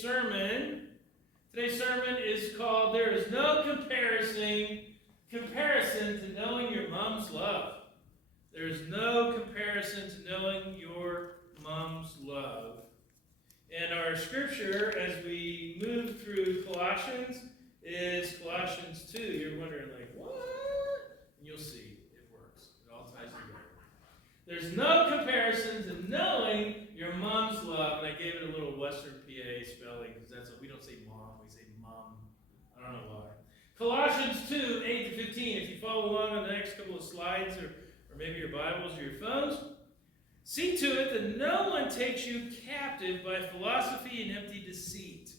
today's sermon. Today's sermon is called "There is no comparison to knowing your mom's love." There is no comparison to knowing your mom's love. And our scripture, as we move through Colossians, is Colossians 2. You're wondering, like, what? And you'll see, it works. It all ties together. There's no comparison to knowing your mom's love. And I gave it a little Western PA spelling, because we don't say mom, we say mom. I don't know why. Colossians 2, 8 to 15. If you follow along on the next couple of slides, or maybe your Bibles or your phones, see to it that no one takes you captive by philosophy and empty deceit,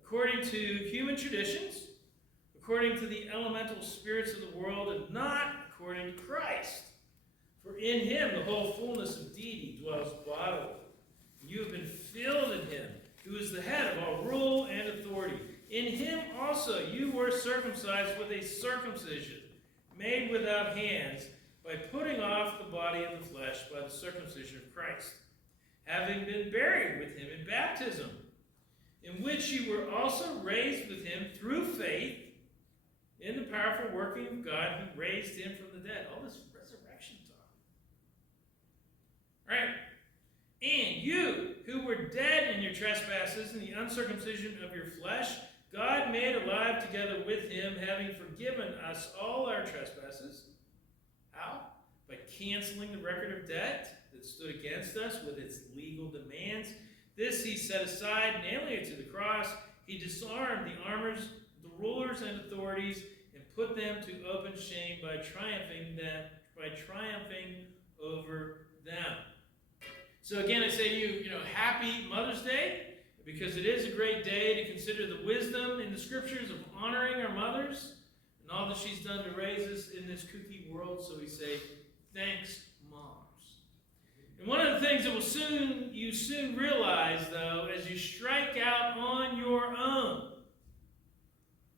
according to human traditions, according to the elemental spirits of the world, and not according to Christ. For in him the whole fullness of deity dwells bodily. You have been filled in him, who is the head of all rule and authority. In him also you were circumcised with a circumcision made without hands, by putting off the body of the flesh by the circumcision of Christ, having been buried with him in baptism, in which you were also raised with him through faith in the powerful working of God who raised him from the dead. All this resurrection talk. All right. And you, who were dead in your trespasses and the uncircumcision of your flesh, God made alive together with him, having forgiven us all our trespasses. How? By canceling the record of debt that stood against us with its legal demands. This he set aside, nailing it to the cross. He disarmed the rulers and authorities, and put them to open shame by triumphing over them. So again, I say to you, happy Mother's Day, because it is a great day to consider the wisdom in the scriptures of honoring our mothers and all that she's done to raise us in this kooky world. So we say, thanks, moms. And one of the things that you soon realize, though, as you strike out on your own,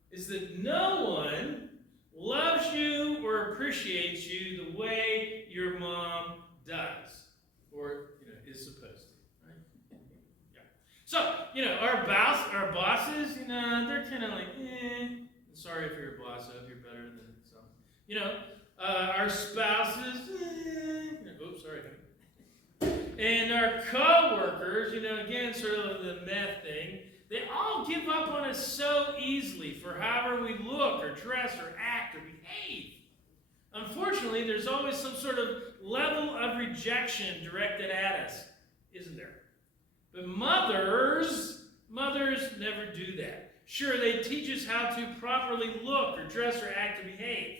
is that no one loves you or appreciates you the way your mom does, or is supposed to. So, our bosses, they're kind of like, Sorry if you're a boss, I hope you're better than some. Our spouses, oops, sorry. And our co-workers, again, sort of the meth thing, they all give up on us so easily for however we look or dress or act or behave. Unfortunately, there's always some sort of level of rejection directed at us, isn't there? But mothers never do that. Sure, they teach us how to properly look or dress or act or behave,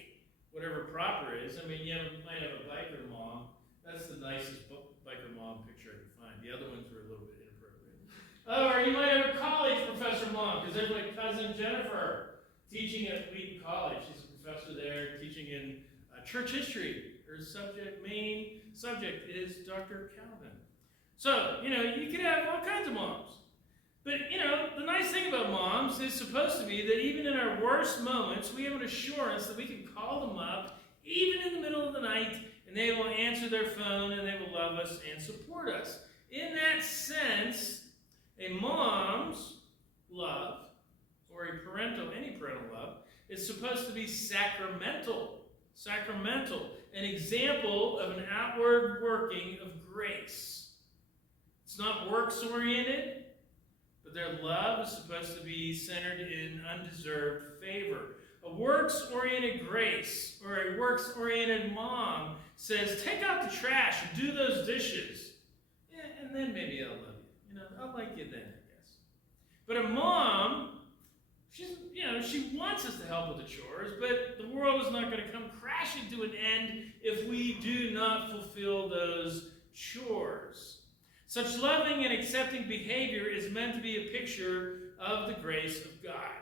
whatever proper is. I mean, you might have a biker mom. That's the nicest biker mom picture I could find. The other ones were a little bit inappropriate. Or you might have a college professor mom, because there's my cousin Jennifer teaching at Wheaton College. She's a professor there teaching in church history. Her main subject is Dr. Calvin. So, you could have all kinds of moms. But, the nice thing about moms is supposed to be that even in our worst moments, we have an assurance that we can call them up, even in the middle of the night, and they will answer their phone, and they will love us and support us. In that sense, a mom's love, or any parental love, is supposed to be sacramental. An example of an outward working of grace. It's not works-oriented, but their love is supposed to be centered in undeserved favor. A works-oriented grace, or a works-oriented mom, says, take out the trash and do those dishes. Yeah, and then maybe I'll love you. I'll like you then, I guess. But a mom, she wants us to help with the chores, but the world is not going to come crashing to an end if we do not fulfill those chores. Such loving and accepting behavior is meant to be a picture of the grace of God.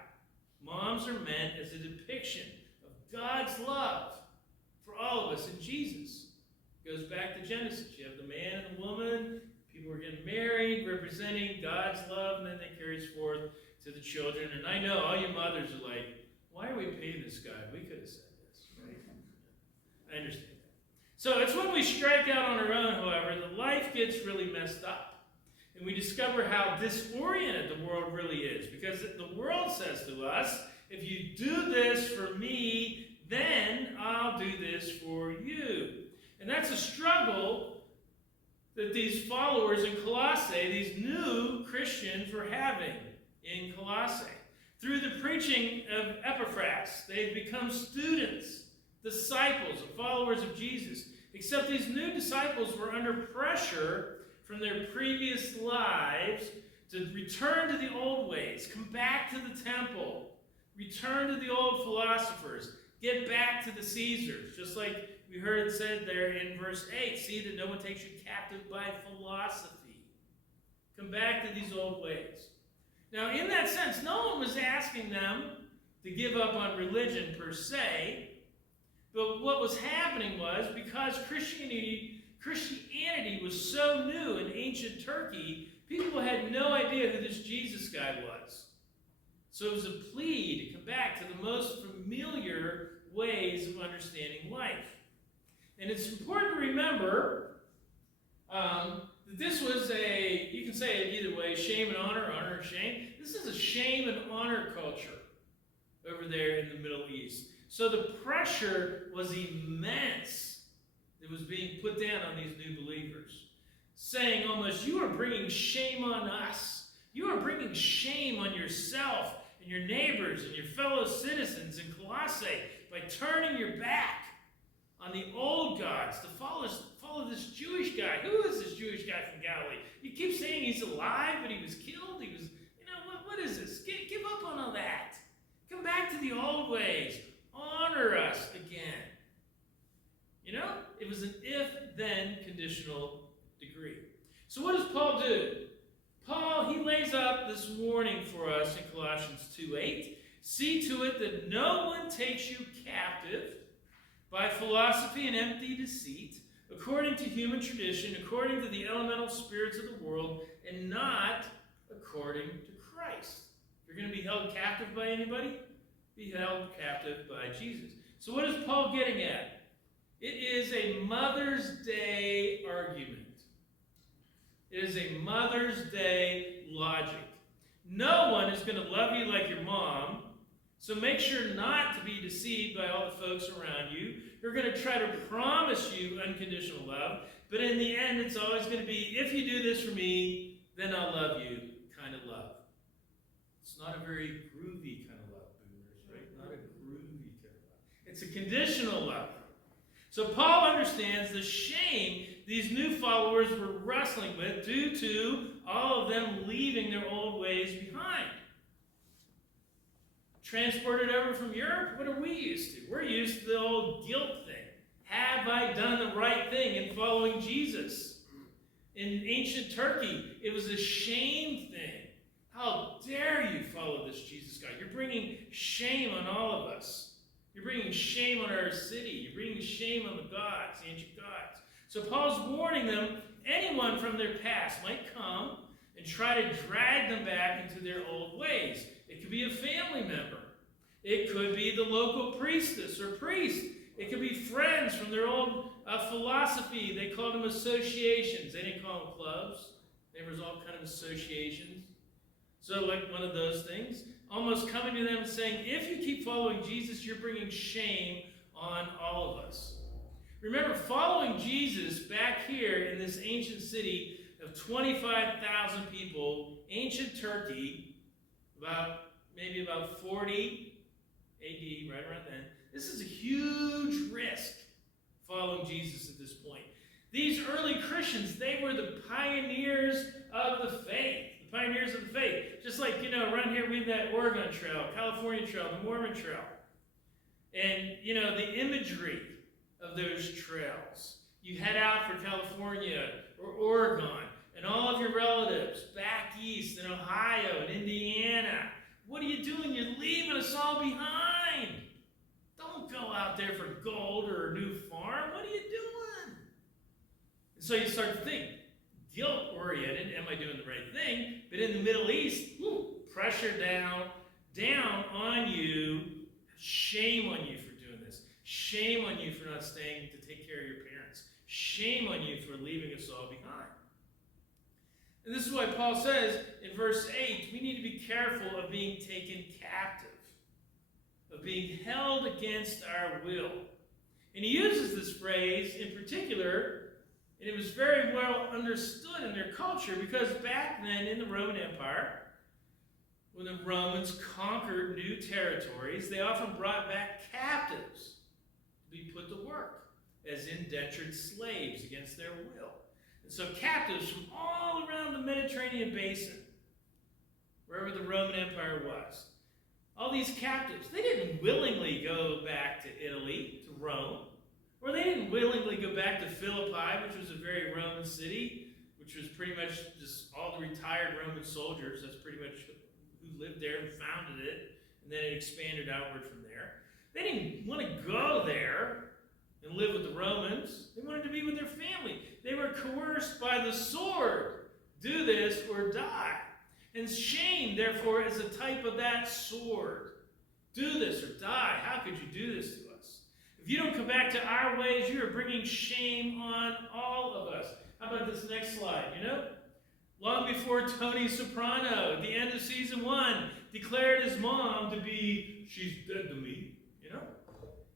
Moms are meant as a depiction of God's love for all of us in Jesus. It goes back to Genesis. You have the man and the woman, people are getting married, representing God's love, and then that carries forth to the children. And I know all you mothers are like, why are we paying this guy? We could have said this, right? I understand that. So it's when we strike out on our own, however, that life gets really messed up. And we discover how disoriented the world really is. Because the world says to us, if you do this for me, then I'll do this for you. And that's a struggle that these followers in Colossae, these new Christians, were having in Colossae. Through the preaching of Epaphras, they've become students, disciples, and followers of Jesus. Except these new disciples were under pressure from their previous lives to return to the old ways, come back to the temple, return to the old philosophers, get back to the Caesars, just like we heard it said there in verse 8, see that no one takes you captive by philosophy. Come back to these old ways. Now, in that sense, no one was asking them to give up on religion per se, but what was happening was, because Christianity was so new in ancient Turkey, people had no idea who this Jesus guy was. So it was a plea to come back to the most familiar ways of understanding life. And it's important to remember that this was you can say it either way, shame and honor, honor and shame. This is a shame and honor culture over there in the Middle East. So the pressure was immense that was being put down on these new believers, saying almost, you are bringing shame on us. You are bringing shame on yourself and your neighbors and your fellow citizens in Colossae by turning your back on the old gods to follow this Jewish guy. Who is this Jewish guy from Galilee? You keep saying he's alive, but he was killed. He was, what is this? Give up on all that. Come back to the old ways. Honor us again. It was an if-then conditional degree. So what does Paul do? Paul, he lays out this warning for us in Colossians 2:8. See to it that no one takes you captive by philosophy and empty deceit, according to human tradition, according to the elemental spirits of the world, and not according to Christ. If you're going to be held captive by anybody, be held captive by Jesus. So what is Paul getting at? It is a Mother's Day argument. It is a Mother's Day logic. No one is going to love you like your mom, so make sure not to be deceived by all the folks around you. They're going to try to promise you unconditional love, but in the end, it's always going to be, if you do this for me, then I'll love you kind of love. It's not a very groovy kind of love, boomers, right? Not a groovy kind of love. It's a conditional love. So Paul understands the shame these new followers were wrestling with due to all of them leaving their old ways behind. Transported over from Europe, what are we used to? We're used to the old guilt thing. Have I done the right thing in following Jesus? In ancient Turkey, it was a shame thing. How dare you follow this Jesus guy? You're bringing shame on all of us. You're bringing shame on our city. You're bringing shame on the gods, the ancient gods. So Paul's warning them, anyone from their past might come and try to drag them back into their old ways. It could be a family member. It could be the local priestess or priest. It could be friends from their old philosophy. They called them associations. They didn't call them clubs. There was all kind of associations. So like one of those things, almost coming to them and saying, if you keep following Jesus, you're bringing shame on all of us. Remember, following Jesus back here in this ancient city of 25,000 people, ancient Turkey, maybe about 40 AD, right around then. This is a huge risk, following Jesus at this point. These early Christians, they were the pioneers of the faith. The pioneers of the faith. Just like, around here we have that Oregon Trail, California Trail, the Mormon Trail. And, the imagery of those trails. You head out for California or Oregon, and all of your relatives back east in Ohio and Indiana. What are you doing? You're leaving us all behind. Don't go out there for gold or a new farm. What are you doing? And so you start to think, guilt-oriented, am I doing the right thing? But in the Middle East, pressure down on you, shame on you for doing this. Shame on you for not staying to take care of your parents. Shame on you for leaving us all behind. And this is why Paul says in verse 8, we need to be careful of being taken captive, of being held against our will. And he uses this phrase in particular, and it was very well understood in their culture, because back then in the Roman Empire, when the Romans conquered new territories, they often brought back captives to be put to work as indentured slaves against their will. And so captives from all around the Mediterranean basin, wherever the Roman Empire was, all these captives, they didn't willingly go back to Italy, to Rome, or they didn't willingly go back to Philippi, which was a very Roman city, which was pretty much just all the retired Roman soldiers. That's pretty much who lived there and founded it, and then it expanded outward from there. They didn't want to go there and live with the Romans. They wanted to be with their family. They were coerced by the sword. Do this or die. And shame, therefore, is a type of that sword. Do this or die. How could you do this to us? If you don't come back to our ways, you are bringing shame on all of us. How about this next slide? Long before Tony Soprano, at the end of season 1, declared his mom to be, she's dead to me,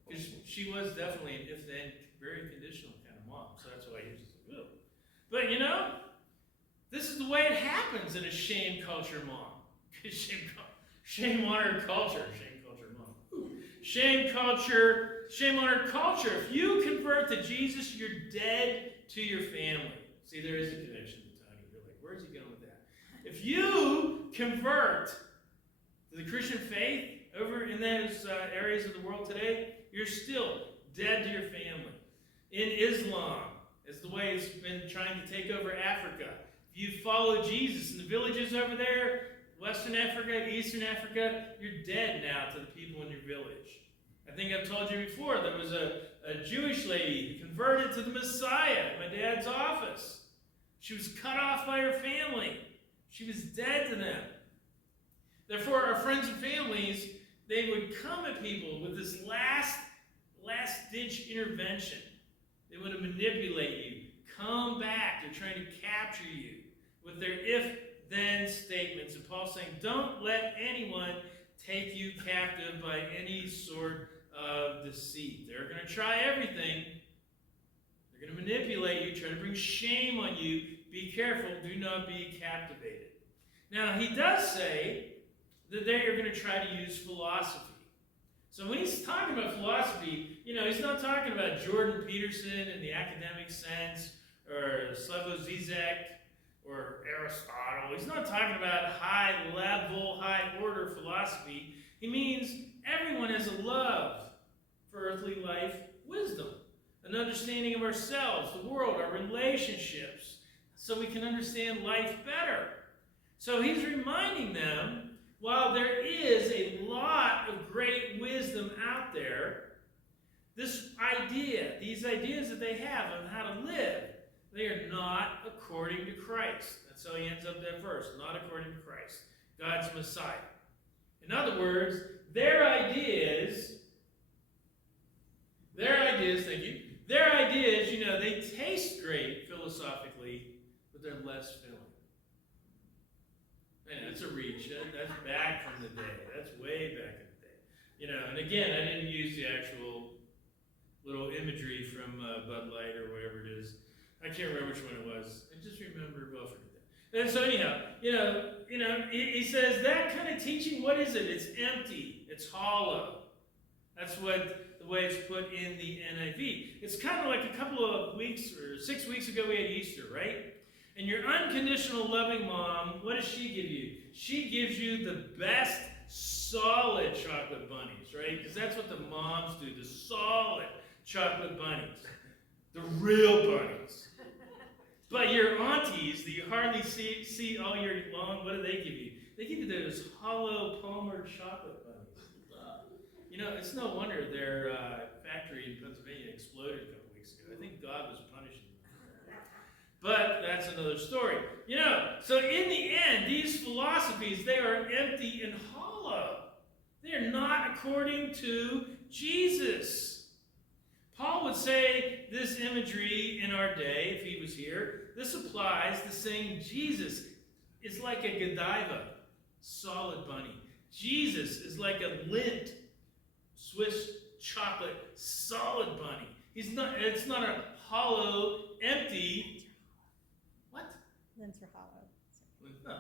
because she was definitely an if-then, very conditional kind of mom, so that's why he was like, ooh. But this is the way it happens in a shame culture mom. Shame on her culture. Shame culture mom. Ooh. Shame on her culture. If you convert to Jesus, you're dead to your family. See, there is a connection to Tony. You're like, where's he going with that? If you convert to the Christian faith over in those areas of the world today, you're still dead to your family. In Islam, is the way it's been trying to take over Africa. If you follow Jesus in the villages over there, Western Africa, Eastern Africa, you're dead now to the people in your village. I think I've told you before, there was a Jewish lady who converted to the Messiah at my dad's office. She was cut off by her family. She was dead to them. Therefore, our friends and families, they would come at people with this last-ditch intervention. They want to manipulate you. Come back. They're trying to capture you with their if-then statements. And Paul's saying, don't let anyone take you captive by any sort of deceit. They're going to try everything. They're going to manipulate you, try to bring shame on you. Be careful. Do not be captivated. Now, he does say that they are going to try to use philosophy. So when he's talking about philosophy, he's not talking about Jordan Peterson in the academic sense, or Slavoj Zizek, or Aristotle. He's not talking about high-level, high-order philosophy. He means everyone has a love for earthly life wisdom, an understanding of ourselves, the world, our relationships, so we can understand life better. So he's reminding them, while there is a lot of great wisdom out there, these ideas that they have on how to live, they are not according to Christ. That's how he ends up that verse, not according to Christ, God's Messiah. In other words, their ideas, thank you, their ideas, they taste great philosophically, but they're less filling. Man, that's a reach. That's back from the day. That's way back in the day. And again, I didn't use the actual little imagery from Bud Light or whatever it is. I can't remember which one it was. I just remember, well, forget that. And so anyhow, he says that kind of teaching, what is it? It's empty. It's hollow. That's the way it's put in the NIV. It's kind of like a couple of weeks or 6 weeks ago we had Easter, right? And your unconditional loving mom, what does she give you? She gives you the best solid chocolate bunnies, right? Because that's what the moms do, the solid chocolate bunnies. The real bunnies. But your aunties that you hardly see all year long, what do they give you? They give you those hollow Palmer chocolate bunnies. It's no wonder their factory in Pennsylvania exploded a couple weeks ago. I think God was punishing them. But that's another story. So in the end, these philosophies, they are empty and hollow. They are not according to Jesus. Paul would say this imagery in our day, if he was here, this applies to saying Jesus is like a Godiva, solid bunny. Jesus is like a Lindt, Swiss chocolate, solid bunny. It's not a hollow, empty. What? Lints are hollow. No.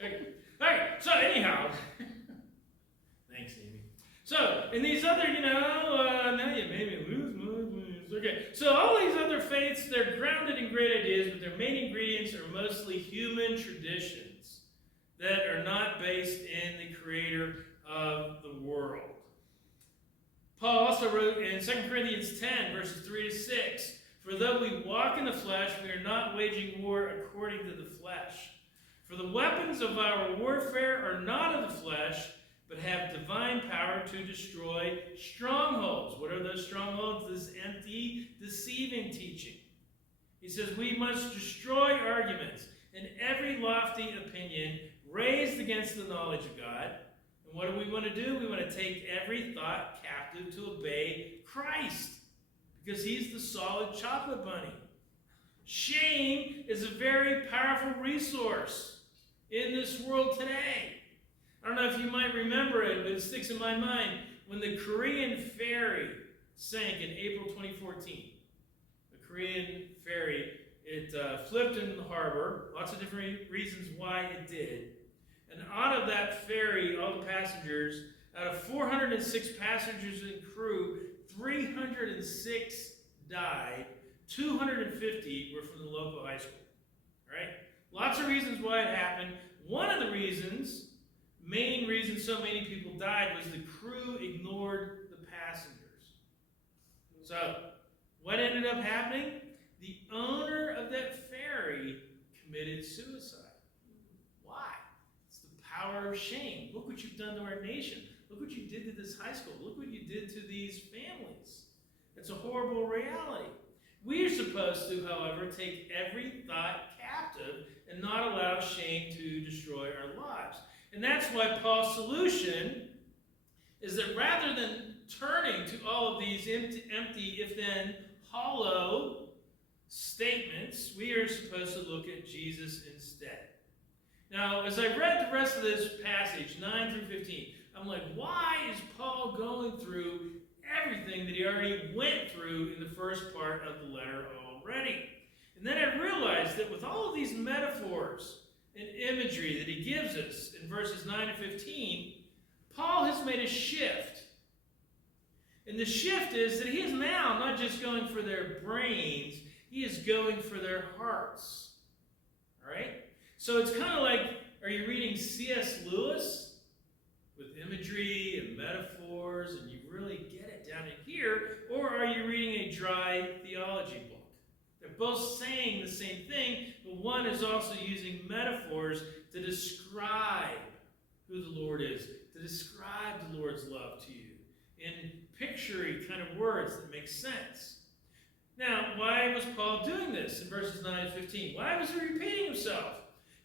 Okay. All right. So anyhow, thanks, Amy. So in these other, now you made me lose. Okay. So all these other faiths, they're grounded in great ideas, but their main ingredients are mostly human traditions that are not based in the Creator of the world. Paul also wrote in 2 Corinthians 10, verses 3 to 6, "For though we walk in the flesh, we are not waging war according to the flesh. For the weapons of our warfare are not of the flesh, but have divine power to destroy strongholds." What are those strongholds? This empty, deceiving teaching. He says we must destroy arguments and every lofty opinion raised against the knowledge of God. And what do we want to do? We want to take every thought captive to obey Christ, because he's the solid chocolate bunny. Shame is a very powerful resource in this world today. I don't know if you might remember it, but it sticks in my mind when the Korean ferry sank in April 2014. The Korean ferry, it flipped in the harbor. Lots of different reasons why it did. And out of that ferry, all the passengers, out of 406 passengers and crew, 306 died. 250 were from the local high school. Right? Lots of reasons why it happened. One of the reasons, main reason so many people died, was the crew ignored the passengers. So, what ended up happening? The owner of that ferry committed suicide. Why? It's the power of shame. Look what you've done to our nation. Look what you did to this high school. Look what you did to these families. It's a horrible reality. We are supposed to, however, take every thought captive and not allow shame to destroy our lives. And that's why Paul's solution is that rather than turning to all of these empty, if-then, hollow statements, we are supposed to look at Jesus instead. Now, as I read the rest of this passage, 9 through 15, I'm like, why is Paul going through everything that he already went through in the first part of the letter already? And then I realized that with all of these metaphors and imagery that he gives us in verses 9 to 15, Paul has made a shift. And the shift is that he is now not just going for their brains, he is going for their hearts. All right? So it's kind of like, are you reading C.S. Lewis with imagery and metaphors and you really get it down in here, or are you reading a dry theology book? They're both saying the same thing, but one is also using metaphors to describe who the Lord is, to describe the Lord's love to you in picture-y kind of words that make sense. Now, why was Paul doing this in verses 9 and 15? Why was he repeating himself?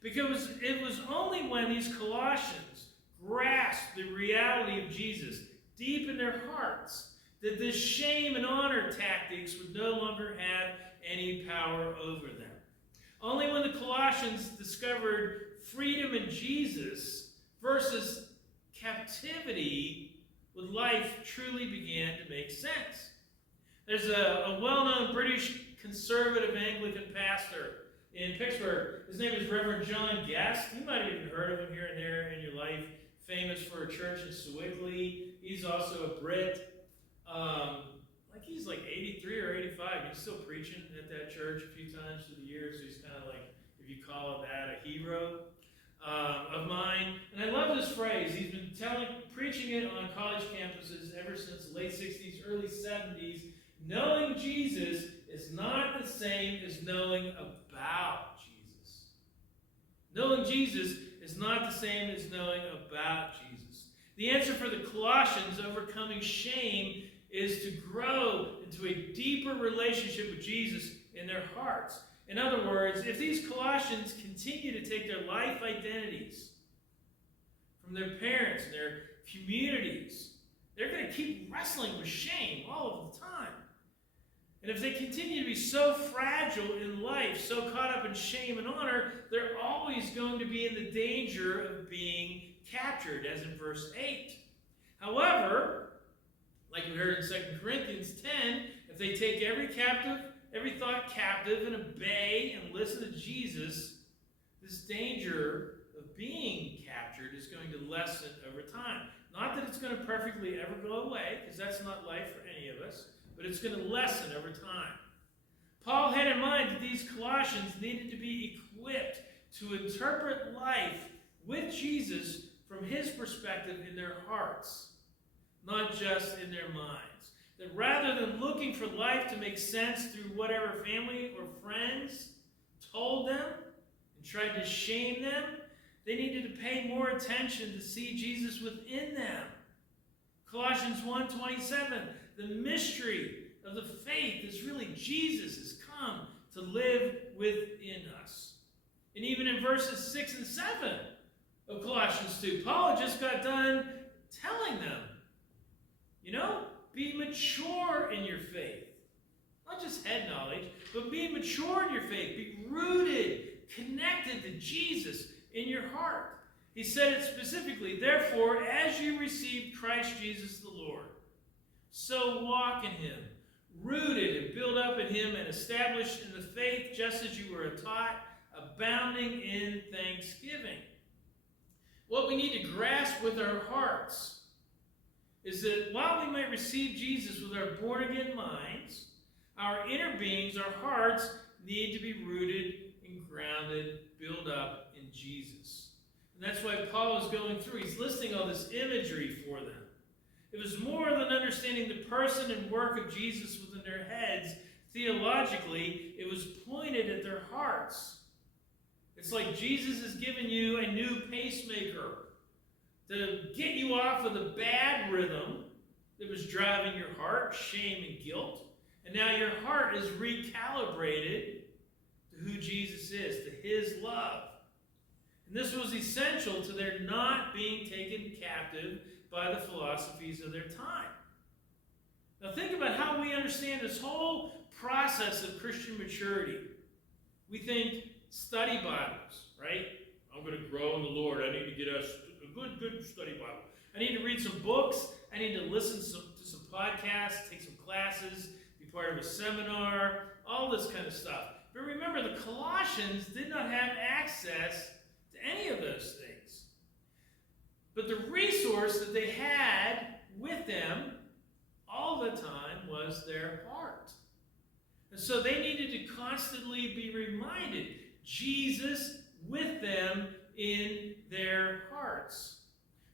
Because it was only when these Colossians grasped the reality of Jesus deep in their hearts that this shame and honor tactics would no longer have any power over them. Only when the Colossians discovered freedom in Jesus versus captivity would life truly begin to make sense. There's a well-known British conservative Anglican pastor in Pittsburgh. His name is Reverend John Guest. You might have even heard of him here and there in your life. Famous for a church in Sewickley. He's also a Brit. He's like 83 or 85. He's still preaching at that church a few times through the years. So he's kind of like, if you call it that, a hero of mine. And I love this phrase. He's been preaching it on college campuses ever since the late 60s, early 70s. Knowing Jesus is not the same as knowing about Jesus. Knowing Jesus is not the same as knowing about Jesus. The answer for the Colossians overcoming shame is to grow into a deeper relationship with Jesus in their hearts. In other words, if these Colossians continue to take their life identities from their parents and their communities, they're going to keep wrestling with shame all of the time. And if they continue to be so fragile in life, so caught up in shame and honor, they're always going to be in the danger of being captured, as in verse 8. However, like we heard in 2 Corinthians 10, if they take every thought captive and obey and listen to Jesus, this danger of being captured is going to lessen over time. Not that it's going to perfectly ever go away, because that's not life for any of us, but it's going to lessen over time. Paul had in mind that these Colossians needed to be equipped to interpret life with Jesus from his perspective in their hearts, not just in their minds. That rather than looking for life to make sense through whatever family or friends told them and tried to shame them, they needed to pay more attention to see Jesus within them. Colossians 1:27, the mystery of the faith is really Jesus has come to live within us. And even in verses 6 and 7 of Colossians 2, Paul just got done telling them, be mature in your faith. Not just head knowledge, but be mature in your faith. Be rooted, connected to Jesus in your heart. He said it specifically, therefore, as you received Christ Jesus the Lord, so walk in him, rooted and built up in him and established in the faith just as you were taught, abounding in thanksgiving. What we need to grasp with our hearts is that while we might receive Jesus with our born-again minds, our inner beings, our hearts, need to be rooted and grounded, built up in Jesus. And that's why Paul is going through. He's listing all this imagery for them. It was more than understanding the person and work of Jesus within their heads. Theologically, it was pointed at their hearts. It's like Jesus has given you a new pacemaker to get you off of the bad rhythm that was driving your heart, shame and guilt. And now your heart is recalibrated to who Jesus is, to his love. And this was essential to their not being taken captive by the philosophies of their time. Now think about how we understand this whole process of Christian maturity. We think study Bibles, right? I'm going to grow in the Lord. I need to get a good study Bible. I need to read some books. I need to listen to some podcasts, take some classes, be part of a seminar, all this kind of stuff. But remember, the Colossians did not have access to any of those things. But the resource that they had with them all the time was their heart. And so they needed to constantly be reminded, Jesus with them in their hearts.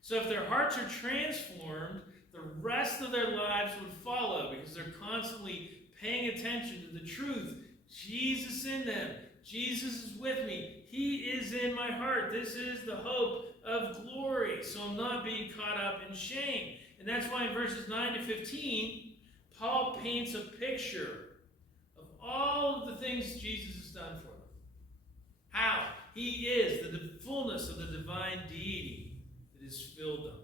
So if their hearts are transformed, the rest of their lives would follow because they're constantly paying attention to the truth. Jesus in them. Jesus is with me. He is in my heart. This is the hope of glory. So I'm not being caught up in shame. And that's why in verses 9 to 15, Paul paints a picture of all of the things Jesus has done for them. How he is the fullness of the divine deity that has filled them.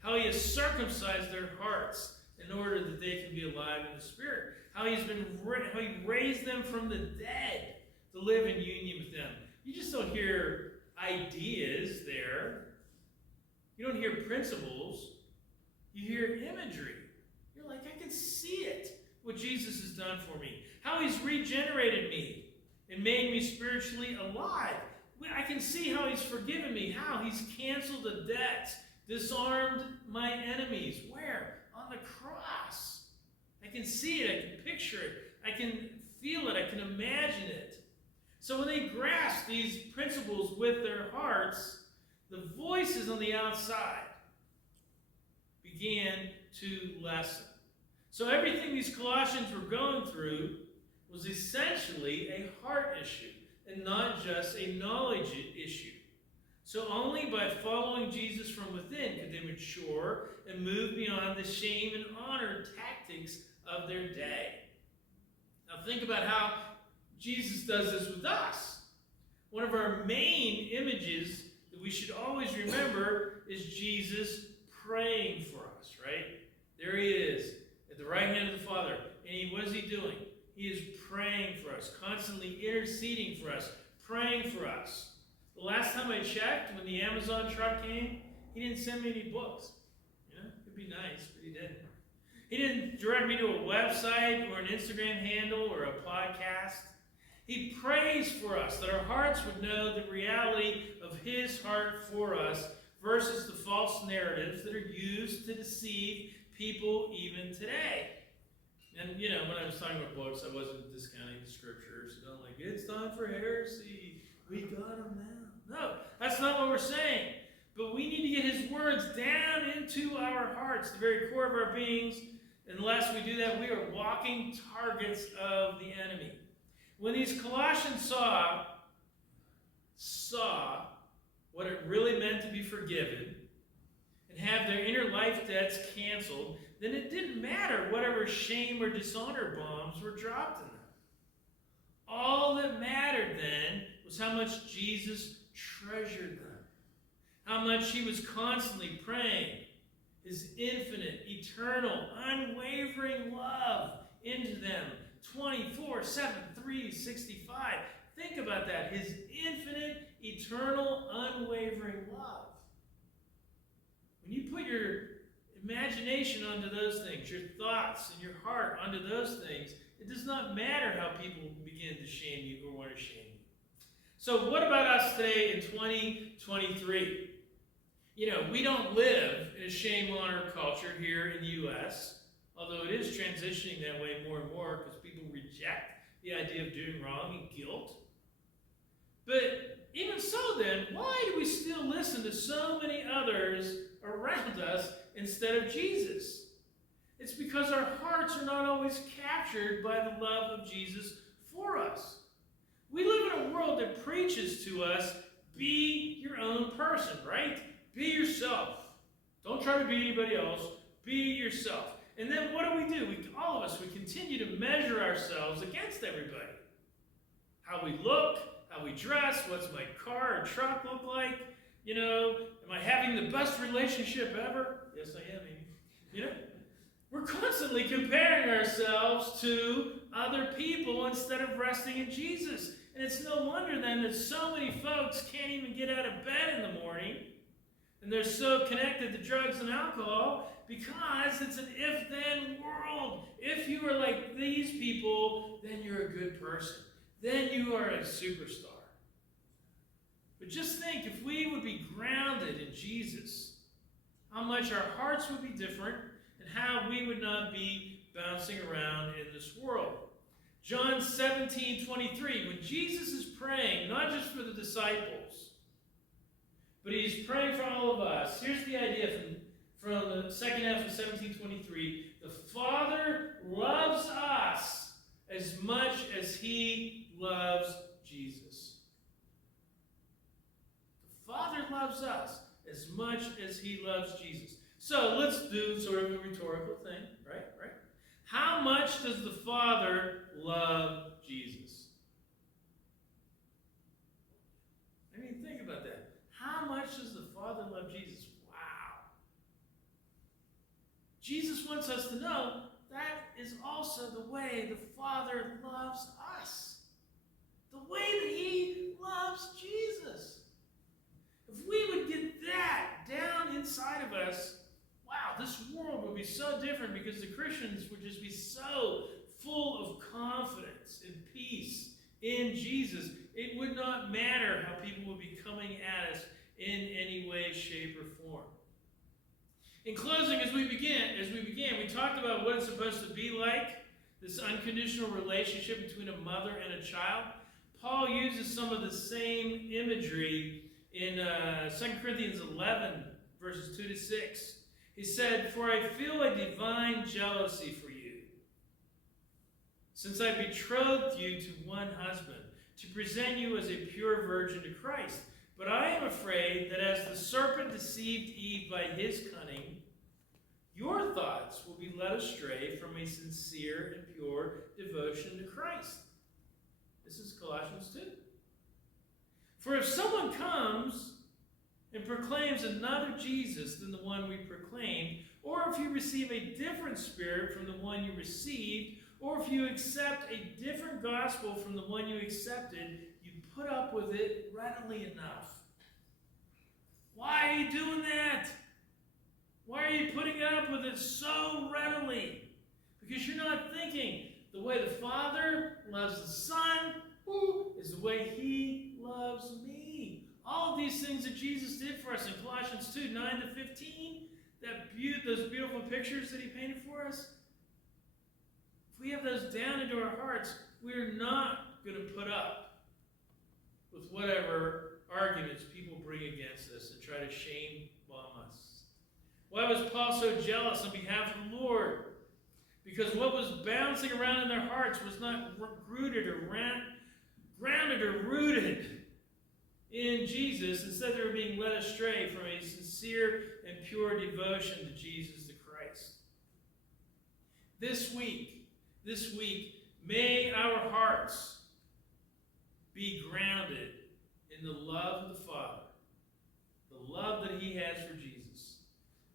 How he has circumcised their hearts in order that they can be alive in the Spirit. How he raised them from the dead to live in union with them. You just don't hear ideas there. You don't hear principles. You hear imagery. You're like, I can see it, what Jesus has done for me. How he's regenerated me and made me spiritually alive. I can see how he's forgiven me, how he's canceled the debts, disarmed my enemies. Where? On the cross. I can see it, I can picture it, I can feel it, I can imagine it. So when they grasp these principles with their hearts, the voices on the outside began to lessen. So everything these Colossians were going through was essentially a heart issue and not just a knowledge issue. So only by following Jesus from within could they mature and move beyond the shame and honor tactics of their day. Now think about how Jesus does this with us. One of our main images that we should always remember is Jesus praying for us, right? There he is, at the right hand of the Father. And what is he doing? He is praying for us, constantly interceding for us, praying for us. The last time I checked, when the Amazon truck came, he didn't send me any books. It'd be nice, but he didn't. He didn't direct me to a website or an Instagram handle or a podcast. He prays for us, that our hearts would know the reality of his heart for us versus the false narratives that are used to deceive people even today. And, when I was talking about books, I wasn't discounting the scriptures. Like, it's time for heresy. We got them now. No, that's not what we're saying. But we need to get his words down into our hearts, the very core of our beings. Unless we do that, we are walking targets of the enemy. When these Colossians saw what it really meant to be forgiven and have their inner life debts canceled, then it didn't matter whatever shame or dishonor bombs were dropped in them. All that mattered then was how much Jesus treasured them, how much he was constantly praying his infinite, eternal, unwavering love into them 24/7, 365. Think about that. His infinite, eternal, unwavering love. When you put your imagination onto those things, your thoughts and your heart onto those things, it does not matter how people begin to shame you or want to shame you. So what about us today in 2023? We don't live in a shame-honor culture here in the U.S., although it is transitioning that way more and more because people reject the idea of doing wrong and guilt. But even so then, why do we still listen to so many others around us instead of Jesus? It's because our hearts are not always captured by the love of Jesus for us. We live in a world that preaches to us, be your own person, right? Be yourself. Don't try to be anybody else. Be yourself. And then what do? All of us, we continue to measure ourselves against everybody. How we look, how we dress, what's my car or truck look like? Am I having the best relationship ever? Yes, I am, Amy. We're constantly comparing ourselves to other people instead of resting in Jesus. And it's no wonder then that so many folks can't even get out of bed in the morning. And they're so connected to drugs and alcohol because it's an if-then world. If you are like these people, then you're a good person. Then you are a superstar. But just think, if we would be grounded in Jesus, how much our hearts would be different and how we would not be bouncing around in this world. John 17:23, when Jesus is praying, not just for the disciples, but he's praying for all of us. Here's the idea from the second half of 17:23. The Father loves us as much as he loves Jesus. The Father loves us as much as he loves Jesus. So let's do sort of a rhetorical thing, right? How much does the Father love Jesus? Think about that. How much does the Father love Jesus? Wow. Jesus wants us to know that is also the way the Father loves us. The way that he loves Jesus. If we would get that down inside of us, wow, this world would be so different because the Christians would just be so full of confidence and peace in Jesus. It would not matter how people would be coming at us in any way, shape, or form. In closing, as we began, we talked about what it's supposed to be like, this unconditional relationship between a mother and a child. Paul uses some of the same imagery in 2 Corinthians 11, verses 2 to 6. He said, "For I feel a divine jealousy for you, since I betrothed you to one husband, to present you as a pure virgin to Christ. But I am afraid that as the serpent deceived Eve by his cunning, your thoughts will be led astray from a sincere and pure devotion to Christ." This is Colossians 2. "For if someone comes and proclaims another Jesus than the one we proclaimed, or if you receive a different spirit from the one you received, Or if you accept a different gospel from the one you accepted, you put up with it readily enough. Why are you doing that? Why are you putting up with it so readily? Because you're not thinking the way the Father loves the Son is the way He loves me. All of these things that Jesus did for us in Colossians 2, 9 to 15, those beautiful pictures that He painted for us, if we have those down into our hearts, we're not going to put up with whatever arguments people bring against us and try to shame bomb us. Why was Paul so jealous on behalf of the Lord? Because what was bouncing around in their hearts was not rooted or grounded or rooted in Jesus. Instead, they were being led astray from a sincere and pure devotion to Jesus the Christ. This week, may our hearts be grounded in the love of the Father, the love that He has for Jesus.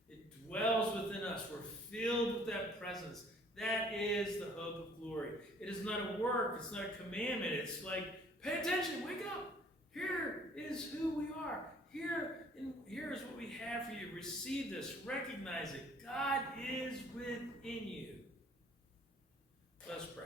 It dwells within us. We're filled with that presence. That is the hope of glory. It is not a work. It's not a commandment. It's like, pay attention, wake up. Here is who we are. Here is what we have for you. Receive this. Recognize it. God is within you. Let's pray.